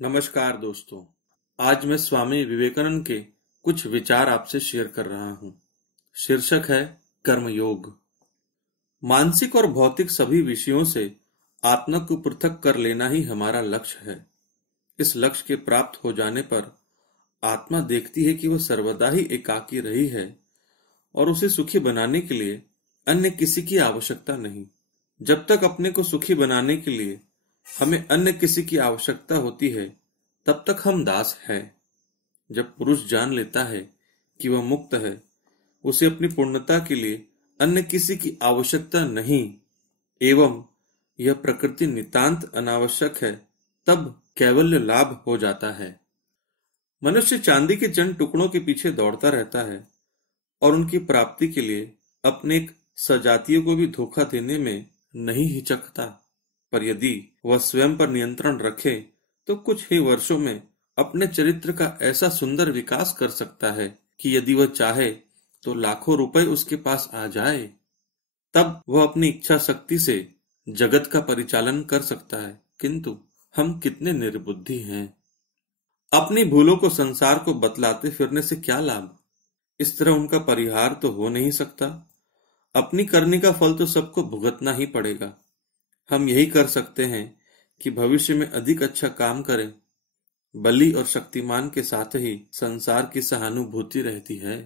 नमस्कार दोस्तों। आज मैं स्वामी विवेकानंद के कुछ विचार आपसे शेयर कर रहा हूँ। शीर्षक है कर्मयोग। मानसिक और भौतिक सभी विषयों से आत्मा को पृथक कर लेना ही हमारा लक्ष्य है। इस लक्ष्य के प्राप्त हो जाने पर आत्मा देखती है कि वह सर्वदा ही एकाकी रही है और उसे सुखी बनाने के लिए अन्य किसी की आवश्यकता नहीं। जब तक अपने को सुखी बनाने के लिए हमें अन्य किसी की आवश्यकता होती है, तब तक हम दास हैं। जब पुरुष जान लेता है कि वह मुक्त है, उसे अपनी पूर्णता के लिए अन्य किसी की आवश्यकता नहीं एवं यह प्रकृति नितांत अनावश्यक है, तब कैवल्य लाभ हो जाता है। मनुष्य चांदी के चंद टुकड़ों के पीछे दौड़ता रहता है और उनकी प्राप्ति के लिए अपने सजातियों को भी धोखा देने में नहीं हिचकता। पर यदि वह स्वयं पर नियंत्रण रखे तो कुछ ही वर्षों में अपने चरित्र का ऐसा सुंदर विकास कर सकता है कि यदि वह चाहे तो लाखों रुपए उसके पास आ जाए। तब वह अपनी इच्छा शक्ति से जगत का परिचालन कर सकता है। किंतु हम कितने निर्बुद्धि हैं। अपनी भूलों को संसार को बतलाते फिरने से क्या लाभ। इस तरह उनका परिहार तो हो नहीं सकता। अपनी करने का फल तो सबको भुगतना ही पड़ेगा। हम यही कर सकते हैं कि भविष्य में अधिक अच्छा काम करें। बलि और शक्तिमान के साथ ही संसार की सहानुभूति रहती है।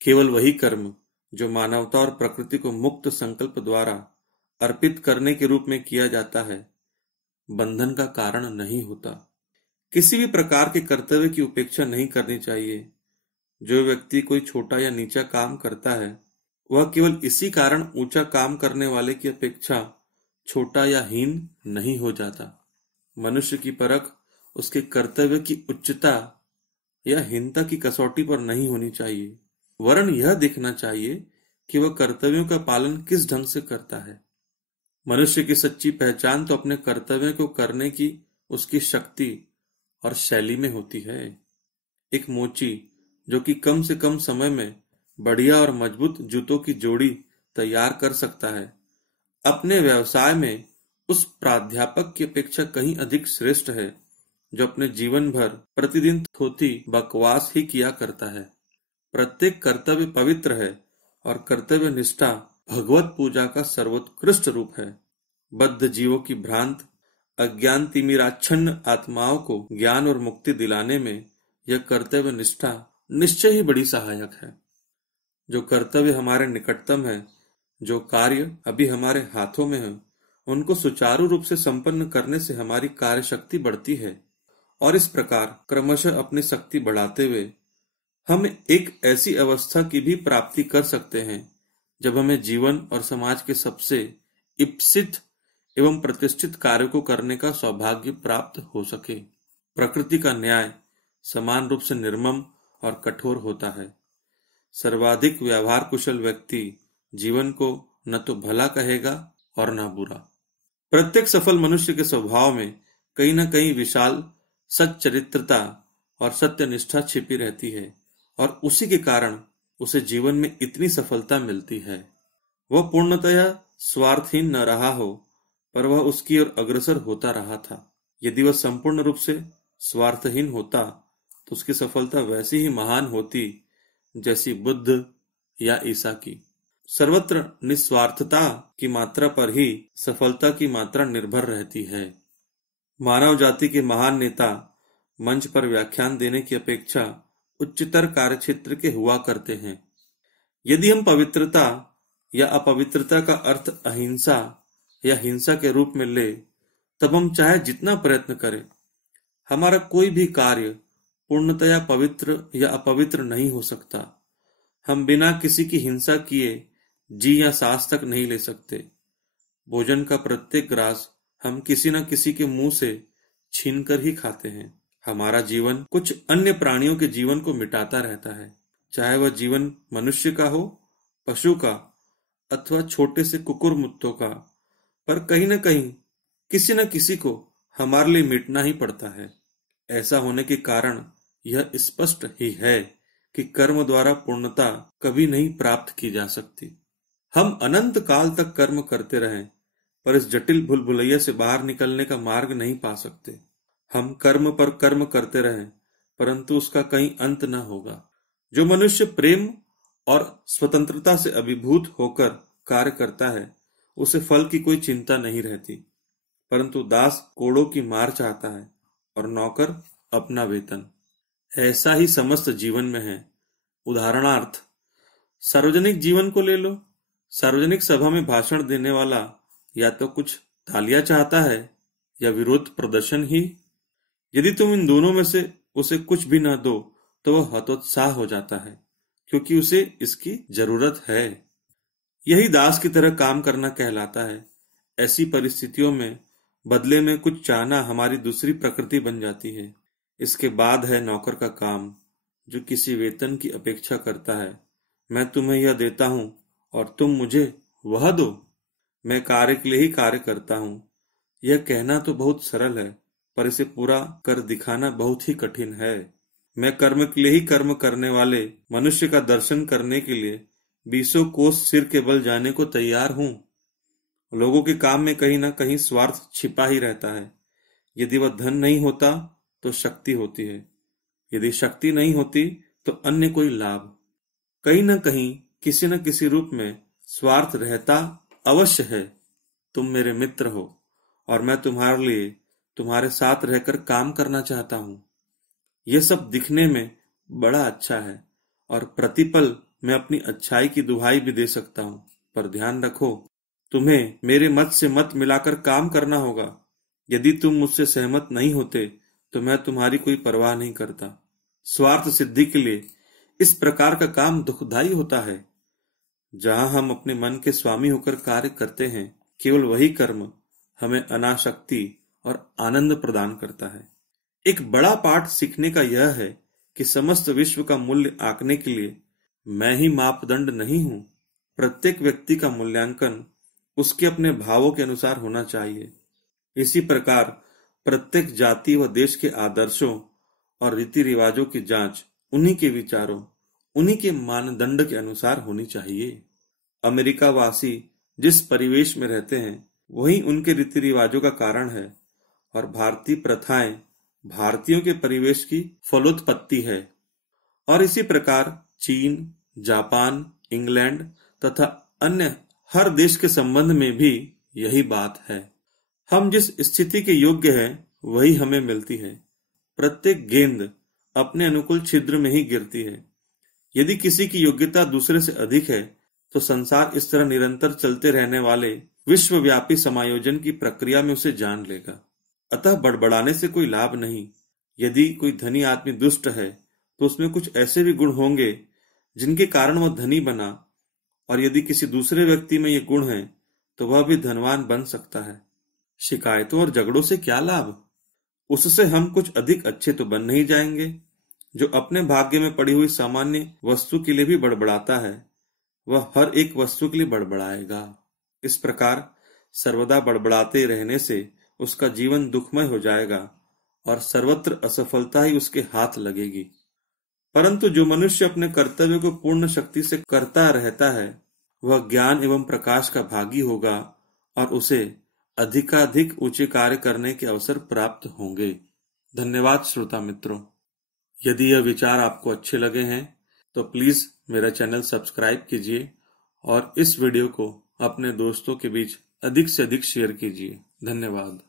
केवल वही कर्म जो मानवता और प्रकृति को मुक्त संकल्प द्वारा अर्पित करने के रूप में किया जाता है, बंधन का कारण नहीं होता। किसी भी प्रकार के कर्तव्य की उपेक्षा नहीं करनी चाहिए। जो व्यक्ति कोई छोटा या नीचा काम करता है, वह केवल इसी कारण ऊंचा काम करने वाले की अपेक्षा छोटा या हीन नहीं हो जाता। मनुष्य की परख उसके कर्तव्य की उच्चता या हीनता की कसौटी पर नहीं होनी चाहिए, वरन यह देखना चाहिए कि वह कर्तव्यों का पालन किस ढंग से करता है। मनुष्य की सच्ची पहचान तो अपने कर्तव्य को करने की उसकी शक्ति और शैली में होती है। एक मोची जो कि कम से कम समय में बढ़िया और मजबूत जूतों की जोड़ी तैयार कर सकता है, अपने व्यवसाय में उस प्राध्यापक की अपेक्षा कहीं अधिक श्रेष्ठ है जो अपने जीवन भर प्रतिदिन थोथी बकवास ही किया करता है। प्रत्येक कर्तव्य पवित्र है और कर्तव्य निष्ठा भगवत पूजा का सर्वोत्कृष्ट रूप है। बद्ध जीवों की भ्रांत अज्ञान तिमिराच्छन्न आत्माओं को ज्ञान और मुक्ति दिलाने में यह कर्तव्य निष्ठा निश्चय ही बड़ी सहायक है। जो कर्तव्य हमारे निकटतम है, जो कार्य अभी हमारे हाथों में है, उनको सुचारू रूप से संपन्न करने से हमारी कार्य शक्ति बढ़ती है और इस प्रकार क्रमशः अपनी शक्ति बढ़ाते हुए हम एक ऐसी अवस्था की भी प्राप्ति कर सकते हैं जब हमें जीवन और समाज के सबसे इप्सित एवं प्रतिष्ठित कार्य को करने का सौभाग्य प्राप्त हो सके। प्रकृति का न्याय समान रूप से निर्मम और कठोर होता है। सर्वाधिक व्यवहार कुशल व्यक्ति जीवन को न तो भला कहेगा और न बुरा। प्रत्येक सफल मनुष्य के स्वभाव में कहीं न कहीं विशाल सच्चरित्रता और सत्यनिष्ठा छिपी रहती है और उसी के कारण उसे जीवन में इतनी सफलता मिलती है। वह पूर्णतया स्वार्थहीन न रहा हो, पर वह उसकी ओर अग्रसर होता रहा था। यदि वह संपूर्ण रूप से स्वार्थहीन होता तो उसकी सफलता वैसी ही महान होती जैसी बुद्ध या ईसा की। सर्वत्र निस्वार्थता की मात्रा पर ही सफलता की मात्रा निर्भर रहती है। मानव जाति के महान नेता मंच पर व्याख्यान देने की अपेक्षा उच्चतर कार्यक्षेत्र के हुआ करते हैं। यदि हम पवित्रता या अपवित्रता का अर्थ अहिंसा या हिंसा के रूप में ले, तब हम चाहे जितना प्रयत्न करें, हमारा कोई भी कार्य पूर्णतया पवित्र या अपवित्र नहीं हो सकता। हम बिना किसी की हिंसा किए जी या सांस तक नहीं ले सकते। भोजन का प्रत्येक ग्रास हम किसी न किसी के मुंह से छीनकर ही खाते हैं। हमारा जीवन कुछ अन्य प्राणियों के जीवन को मिटाता रहता है, चाहे वह जीवन मनुष्य का हो, पशु का अथवा छोटे से कुकुर मुत्तों का, पर कहीं न कहीं किसी न किसी को हमारे लिए मिटना ही पड़ता है। ऐसा होने के कारण यह स्पष्ट ही है कि कर्म द्वारा पूर्णता कभी नहीं प्राप्त की जा सकती। हम अनंत काल तक कर्म करते रहें, पर इस जटिल भूलभुलैया से बाहर निकलने का मार्ग नहीं पा सकते। हम कर्म पर कर्म करते रहें, परंतु उसका कहीं अंत न होगा। जो मनुष्य प्रेम और स्वतंत्रता से अभिभूत होकर कार्य करता है, उसे फल की कोई चिंता नहीं रहती, परंतु दास कोड़ों की मार चाहता है और नौकर अपना वेतन। ऐसा ही समस्त जीवन में है। उदाहरणार्थ, सार्वजनिक जीवन को ले लो। सार्वजनिक सभा में भाषण देने वाला या तो कुछ तालियां चाहता है या विरोध प्रदर्शन ही। यदि तुम इन दोनों में से उसे कुछ भी न दो तो वह हतोत्साह हो जाता है, क्योंकि उसे इसकी जरूरत है। यही दास की तरह काम करना कहलाता है। ऐसी परिस्थितियों में बदले में कुछ चाहना हमारी दूसरी प्रकृति बन जाती है। इसके बाद है नौकर का काम, जो किसी वेतन की अपेक्षा करता है। मैं तुम्हें यह देता हूं और तुम मुझे वह दो। मैं कार्य के लिए ही कार्य करता हूं। यह कहना तो बहुत सरल है, पर इसे पूरा कर दिखाना बहुत ही कठिन है। मैं कर्म के लिए ही कर्म करने वाले मनुष्य का दर्शन करने के लिए 20 कोस सिर के बल जाने को तैयार हूं। लोगों के काम में कहीं ना कहीं स्वार्थ छिपा ही रहता है। यदि वह धन नहीं होता तो शक्ति होती है, यदि शक्ति नहीं होती तो अन्य कोई लाभ। कहीं न कहीं किसी न किसी रूप में स्वार्थ रहता अवश्य है। तुम मेरे मित्र हो और मैं तुम्हारे लिए तुम्हारे साथ रहकर काम करना चाहता हूं। यह सब दिखने में बड़ा अच्छा है और प्रतिपल मैं अपनी अच्छाई की दुहाई भी दे सकता हूं, पर ध्यान रखो, तुम्हें मेरे मत से मत मिलाकर काम करना होगा। यदि तुम मुझसे सहमत नहीं होते तो मैं तुम्हारी कोई परवाह नहीं करता। स्वार्थ सिद्धि के लिए इस प्रकार का काम दुखदाई होता है। जहां हम अपने मन के स्वामी होकर कार्य करते हैं, केवल वही कर्म हमें अनासक्ति और आनंद प्रदान करता है। एक बड़ा पाठ सीखने का यह है कि समस्त विश्व का मूल्य आंकने के लिए मैं ही मापदंड नहीं हूं। प्रत्येक व्यक्ति का मूल्यांकन उसके अपने भावों के अनुसार होना चाहिए। इसी प्रकार प्रत्येक जाति व देश के आदर्शों और रीति रिवाजों की जांच उन्हीं के विचारों, उन्हीं के मानदंड के अनुसार होनी चाहिए। अमेरिका वासी जिस परिवेश में रहते हैं, वही उनके रीति रिवाजों का कारण है, और भारतीय प्रथाएं भारतीयों के परिवेश की फलोत्पत्ति है। और इसी प्रकार चीन, जापान, इंग्लैंड तथा अन्य हर देश के संबंध में भी यही बात है। हम जिस स्थिति के योग्य हैं, वही हमें मिलती है। प्रत्येक गेंद अपने अनुकूल छिद्र में ही गिरती है। यदि किसी की योग्यता दूसरे से अधिक है, तो संसार इस तरह निरंतर चलते रहने वाले विश्वव्यापी समायोजन की प्रक्रिया में उसे जान लेगा। अतः बड़बड़ाने से कोई लाभ नहीं। यदि कोई धनी आदमी दुष्ट है, तो उसमें कुछ ऐसे भी गुण होंगे जिनके कारण वह धनी बना, और यदि किसी दूसरे व्यक्ति में ये गुण है, तो वह भी धनवान बन सकता है। शिकायतों और झगड़ों से क्या लाभ? उससे हम कुछ अधिक अच्छे तो बन नहीं जाएंगे। जो अपने भाग्य में पड़ी हुई सामान्य वस्तु के लिए भी बड़बड़ाता है, वह हर एक वस्तु के लिए बड़बड़ाएगा। इस प्रकार सर्वदा बड़बड़ाते रहने से उसका जीवन दुखमय हो जाएगा और सर्वत्र असफलता ही उसके हाथ लगेगी। परंतु जो मनुष्य अपने कर्तव्य को पूर्ण शक्ति से करता रहता है, वह ज्ञान एवं प्रकाश का भागी होगा और उसे अधिकाधिक ऊंचे कार्य करने के अवसर प्राप्त होंगे। धन्यवाद श्रोता मित्रों। यदि यह विचार आपको अच्छे लगे हैं तो प्लीज मेरा चैनल सब्सक्राइब कीजिए और इस वीडियो को अपने दोस्तों के बीच अधिक से अधिक शेयर कीजिए। धन्यवाद।